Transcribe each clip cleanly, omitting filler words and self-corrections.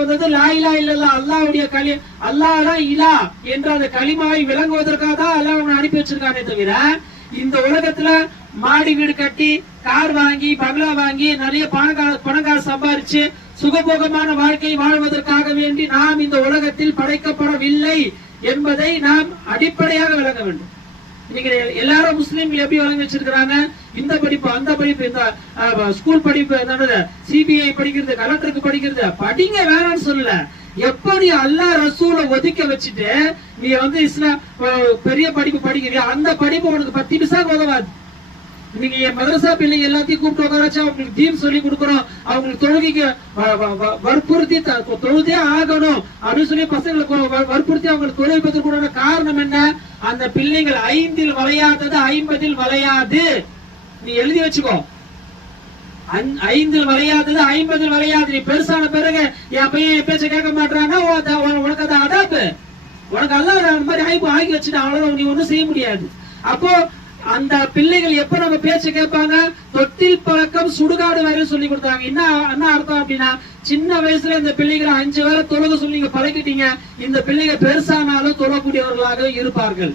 வந்தது லா இலாஹ இல்லல்லாஹ், அல்லாஹ்வுடைய அல்லாஹ் தான் இலா என்ற அந்த கலிமாவை விளங்குவதற்காக தான் அல்லாஹ் அவனை அனுப்பி வச்சிருக்கானே தவிர இந்த உலகத்துல மாடி வீடு கட்டி கார் வாங்கி பங்களா வாங்கி நிறைய பணக்கார சம்பாரிச்சு சுகபோகமான வாழ்க்கை வாழ்வதற்காக வேண்டி நாம் இந்த உலகத்தில் படைக்கப்படவில்லை என்பதை நாம் அடிப்படையாக விளங்க வேண்டும். நீங்க எல்லாரும் முஸ்லீம்கள் எப்படி வழங்கி வச்சிருக்காங்க, இந்த படிப்பு அந்த படிப்பு, இந்த ஸ்கூல் படிப்பு, சிபிஐ படிக்கிறது, கலெக்டருக்கு படிக்கிறது, படிங்க வேணாம்னு சொல்லல. எப்படி அல்லாஹ் ரசூலை ஒதுக்க வச்சுட்டு நீ இஸ்லாம் பெரிய படிப்பு படிக்கிறியா, அந்த படிப்பு உனக்கு 10 பைசா உதவாது. நீங்க என் மதரசா பிள்ளைங்க எல்லாத்தையும் கூப்பிட்டு உட்காராச்சு அவங்களுக்கு தீன் சொல்லி கொடுக்குறோம், அவங்களுக்கு தொழுகைக்கு வற்புறுத்தி தொழுதே ஆகணும் அப்படின்னு சொல்லி பசங்களுக்கு வற்புறுத்தி அவங்களுக்கு தொழில்பதற்குண்டான காரணம் என்ன? அந்த பிள்ளைகள் 5இல் வளையாதது 50இல் வளையாது. நீ எழுதி வச்சுக்கோ, 5இல் வளையாதது 50இல் வளையாது. நீ பெருசான பிறகு என் பையன் என் பேச்ச கேட்க மாட்டான்னா உனக்கு அது அடாப்பு, உனக்கு அல்லாஹ் அந்த மாதிரி ஆகி வச்சுட்டு அவ்வளவு நீ ஒண்ணும் செய்ய முடியாது. அப்போ அந்த பிள்ளைகள் எப்ப நம்ம பேச்சு கேட்பாங்க, தொட்டில் பழக்கம் சுடுகாடு வரை சொல்லி கொடுத்தாங்க. என்ன அர்த்தம் அப்படின்னா, சின்ன வயசுல இந்த பிள்ளைகளை 5 வேளை தொழுக சொல்லி பழகிட்டீங்க, இந்த பிள்ளைகள் பெருசானாலும் தொழக்கூடியவர்களாக இருப்பார்கள்.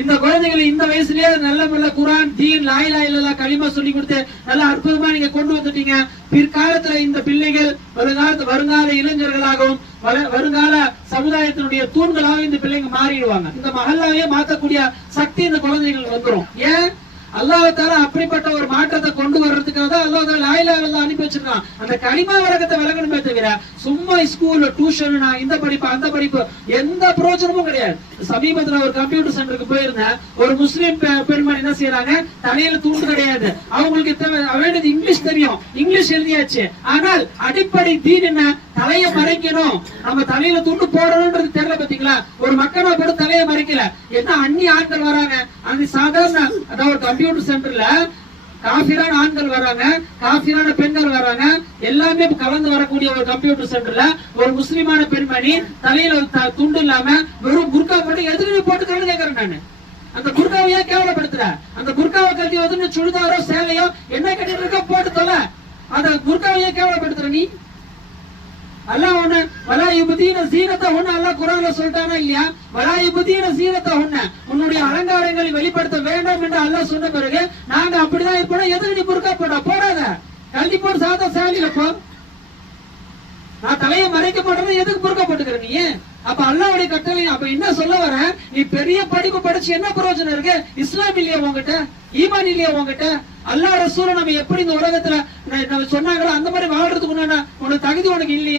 இந்த குழந்தைகளை இந்த வயசுலயே நல்ல குரான், தீன், லா இலாஹ இல்லல்லாஹ் கலிமா சொல்லி கொடுத்து நல்ல அற்புதமா நீங்க கொண்டு வந்துட்டீங்க. பிற்காலத்துல இந்த பிள்ளைகள் வருங்கால இளைஞர்களாகவும் வருங்கால சமுதாயத்தினுடைய தூண்களாக இந்த பிள்ளைங்க மாறிடுவாங்க. இந்த மஹல்லாவே மாற்றக்கூடிய சக்தி இந்த குழந்தைகள் வந்துடும். ஏன்? அல்லாஹ் தஆலா அப்படிப்பட்ட ஒரு மாற்றத்தை கொண்டு வர்றதுக்காக தான் அல்லாஹ் தஆலா லா இலாஹ இல்லல்லாஹ் அனுப்பி வச்சிருக்கான். அந்த கலிமா வழக்கத்தை விளங்கணுமே தவிர சும்மா ஸ்கூல் டியூஷன் இந்த படிப்பு அந்த படிப்பு எந்த பிரயோஜனமும் கிடையாது. சமீபத்துல ஒரு கம்ப்யூட்டர் சென்டருக்கு போயிருந்தேன். ஒரு முஸ்லீம் பெண்மணி என்ன செய்யறாங்க, தலையில தூண்டு கிடையாது, அவங்களுக்கு வேண்டியது இங்கிலீஷ் தெரியும், இங்கிலீஷ் எழுதியாச்சு. ஆனால் அடிப்படை தீன் என்ன? தலைய மறைக்கணும், நம்ம தலையில துண்டு போடணும்ன்றது தெரியல. பாத்தீங்களா, ஒரு மக்களா போட்டு தலைய மறைக்கல. என்ன அந்நிய ஆட்கள் வராங்க, அந்த சாதாரண அதாவது கம்ப்யூட்டர் சென்டர்ல காஃபிரான ஆண்கள் வராங்க, காஃபிரான பெண்கள் வராங்க, எல்லாமே கலந்து வரக்கூடிய ஒரு கம்ப்யூட்டர் சென்டர்ல ஒரு முஸ்லிமான பெண்மணி தலையில துண்டு இல்லாம வெறும் புர்கா போட்டு எதுக்கு போட்டுக்கிறேன்னு கேக்குறேன் நானு. அந்த புர்காவை ஏன் கேவலப்படுத்துற? அந்த புர்காவை கட்டி வந்து சுடிதாரோ சேலையோ என்ன கட்டி இருக்க போட்டு தொலை, அந்த புர்காவை ஏன் கேவலப்படுத்துற நீ? அல்லாஹ் ஒண்ணு வலா யுபதீன ஸீனத்தஹுன்ன அல்லாஹ் குர்ஆன்ல சொல்லிட்டானா இல்லையா? வலா யுபதீன ஸீனத்தஹுன்ன, உன்னுடைய அலங்காரங்களை வெளிப்படுத்த வேண்டாம் என்று அல்லாஹ் சொன்ன பிறகு நாங்க அப்படிதான் இருப்போம். எதுக்கு நீ புர்கா போடாத, கல்வி போடு, சாதா சேலில போ. நான் தலையை மறைக்க மாட்டேன்னு எதுக்கு புர்கா போட்டுக்கிற நீ? அப்ப அல்லாஹ்வுடைய கட்டளை. அப்ப என்ன சொல்ல வர, நீ பெரிய படிப்பு படிச்சு என்ன பிரயோஜனம் இருக்கு? இஸ்லாம் இல்லையா உங்ககிட்ட? ஈமான் இல்லையா உங்ககிட்ட? அல்லாஹ் ரசூலை நம்ம எப்படி இந்த உலகத்துல சொன்னாங்களோ அந்த மாதிரி வாழ்றதுக்கு உனக்கு தகுதி உனக்கு இல்லையா?